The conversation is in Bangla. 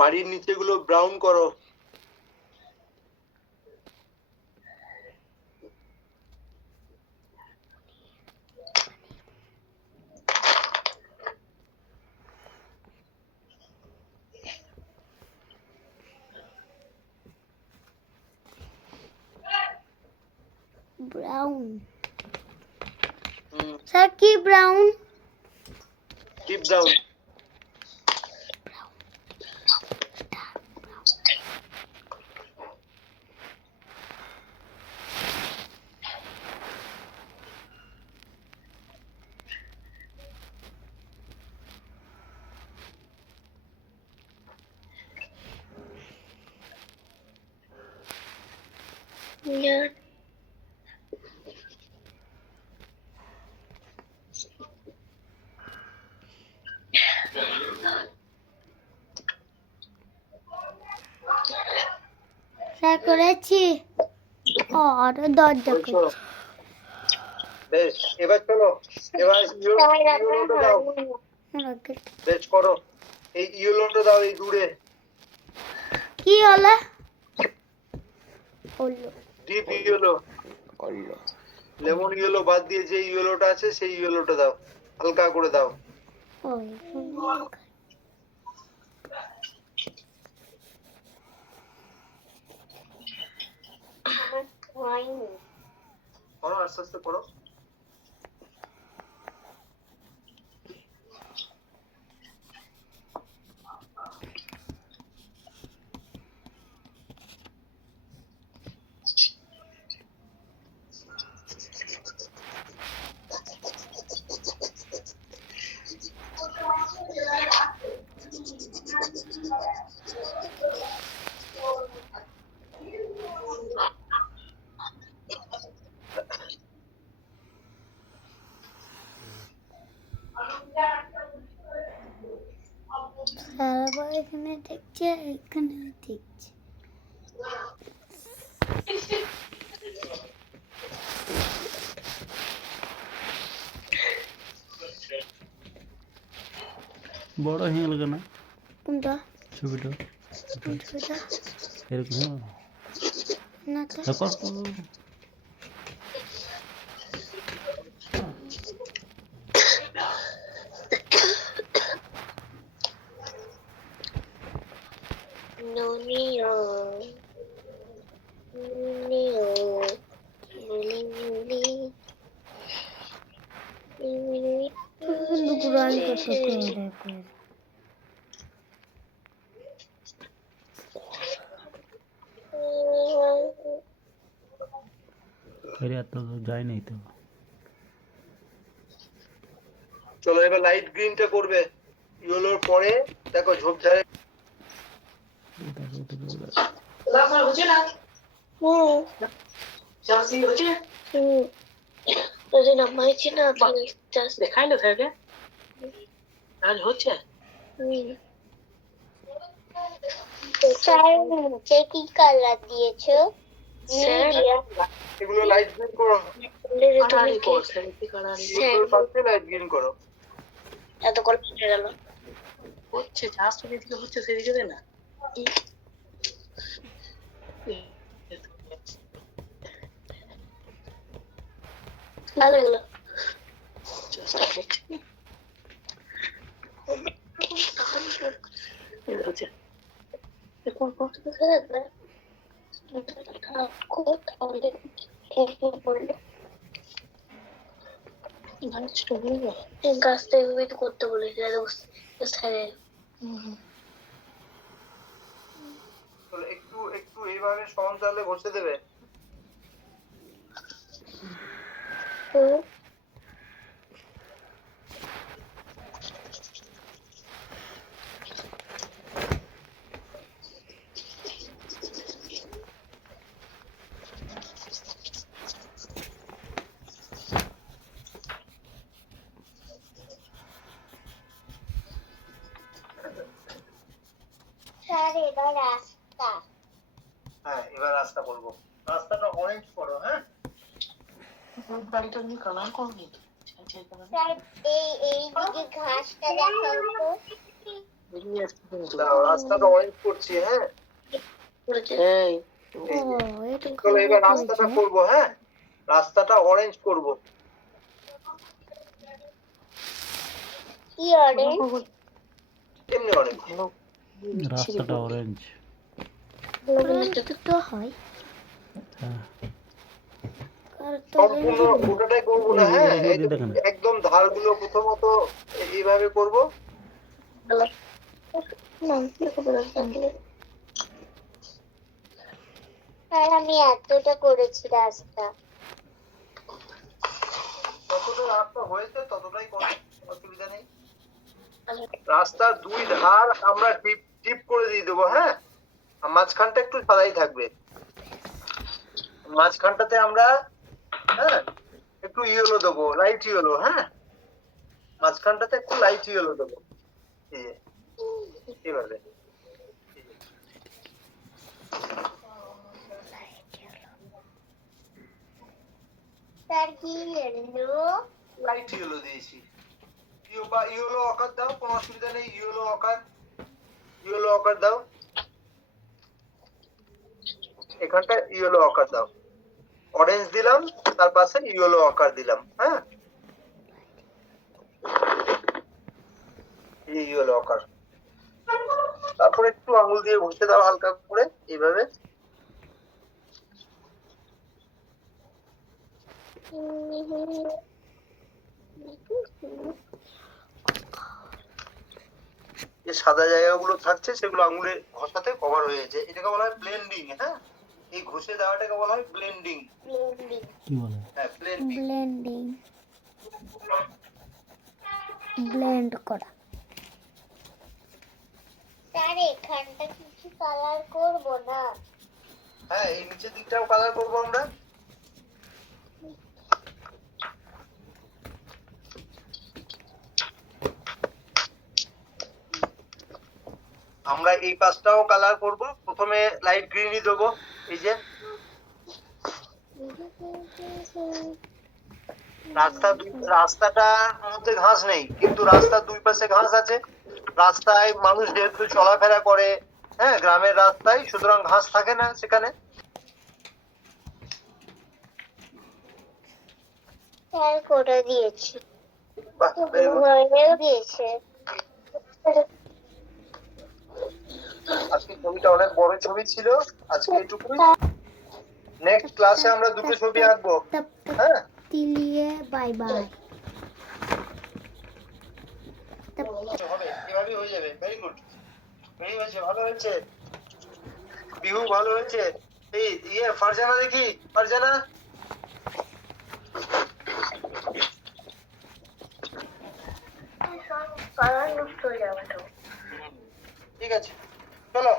বাড়ির নিচেগুলো ব্রাউন করো। ব্রাউন স্যার কি ব্রাউন? Deep brown. স্যার করেছি। আর দরজা বেশ, এবার চলো, এবার ইয়েলোটা দাও। বেশ করো, এই ইয়েলোটা দাও, এই দূরে কি হলো? ডিপ ইয়েলো, লেমন ইয়েলো বাদ দিয়ে যে ইয়েলোটা আছে সেই ইয়েলোটা দাও, হালকা করে দাও। করো, আস্তে আস্তে করো। আবার এখানে দেখছে, এখানে দেখছে। বড় হয়ে গেল না কোনটা? ছবিটা এরকম না তো। দেখো এত যায় নাই তো। চলো এবার লাইট গ্রিনটা করবে, ইয়েলোর পরে দেখো ঝোপঝাড়ে হচ্ছে না। চাষি হচ্ছে নামাইছি না, দেখাই না থাকে আজ হচ্ছে। স্যার কি কালার দিয়েছো? এগুলো লাইট গ্রিন করো, লাইট গ্রিন করো। এত করে গেল হচ্ছে, চাষ যেদিকে হচ্ছে সেদিকে দে না। ভালো গেল গাছটা করতে বলেছে। একটু একটু এইভাবে সমান তালে ঘষে দেবে। স্যার এবার রাস্তা। হ্যাঁ এবার রাস্তা করবো, রাস্তাটা অরেঞ্জ করো। হ্যাঁ গাড়িটা নিয়ে কালার করবি। স্যার এই দিকে ঘাসটা দেখাও তো। দাঁড়াও, রাস্তাটা অরেঞ্জ করছি, হ্যাঁ। এই ও এটা চলো এবার খুব রাস্তাটা হয়েছে। করবো, হ্যাঁ। রাস্তাটা অরেঞ্জ করব। কি অরেঞ্জ? এমনি অরেঞ্জ। রাস্তাটা অরেঞ্জ। অরেঞ্জ তো হয় হ্যাঁ আর তো সম্পূর্ণ গোটাটাই করবো না, হ্যাঁ। এই যে দেখেন একদম ধারগুলো প্রথমত এইভাবে করব। স্যার আমি এতটা করেছি রাস্তা। যতটা রাস্তা হয়েছে ততটাই করব, অসুবিধা নেই। রাস্তার দুই ধার আমরা টিপ টিপ করে দিয়ে দেবো, হ্যাঁ। আর মাঝখানটা একটু সাদাই থাকবে। মাঝখানটাতে আমরা, হ্যাঁ, একটু ইয়েলো দেবো, লাইট ইয়েলো, হ্যাঁ। মাঝখানটাতে একটু লাইট ইয়েলো দেবো, এই যে এইভাবে। স্যার কি এলো? লাইট ইয়েলো দিয়েছি। ইয়েলো আকার দাও, কোনো অসুবিধা নেই। ইয়েলো আকার দাও, এখানটা ইয়েলো আকার দাও। অরেঞ্জ দিলাম, তার পাশে ইয়েলো আকার দিলাম, হ্যাঁ। এই ইয়েলো আকার। তারপর একটু আঙুল দিয়ে ঘষে দাও হালকা করে, এইভাবে। যে সাদা জায়গাগুলো থাকছে সেগুলো আঙুলে ঘষাতে কভার হয়ে যাচ্ছে, এটাকে বলা হয় ব্লেন্ডিং, হ্যাঁ। এই ঘষে দেওয়াটাকে বলা হয় ব্লেন্ডিং, কি বলে হ্যাঁ, ব্লেন্ডিং। ব্লেন্ডিং, ব্লেন্ড করা। স্যার এখানটা কিছু কালার করব না? হ্যাঁ, এই নিচের দিকটাও কালার করবো আমরা। আমরা এই পাশটাও কালার করব। প্রথমে লাইট গ্রিনই দেবো, এই যে। রাস্তাটার মধ্যে ঘাস নেই, কিন্তু রাস্তার দুই পাশে ঘাস আছে। রাস্তায় মানুষ যেহেতু চলাফেরা করে, হ্যাঁ, গ্রামের রাস্তায়, সুতরাং ঘাস থাকে না সেখানে। স্যার করে দিয়েছি, বাহ, very good। হয়েও দিয়েছে। আজকে ছবিটা অনেক বড় ছবি ছিল, আজকে এটুকুই। নেক্সট ক্লাসে আমরা দুটো ছবি আঁকবো, হ্যাঁ। তিলিয়ে বাই বাই। হবে, এভাবেই হয়ে যাবে। ভেরি গুড, ভেরি হয়েছে, ভালো হয়েছে। বিহু ভালো হয়েছে। এই ফারজানা দেখি, ফারজানা। কালার নষ্ট হয়ে যাবে তো। ঠিক আছে, চলো।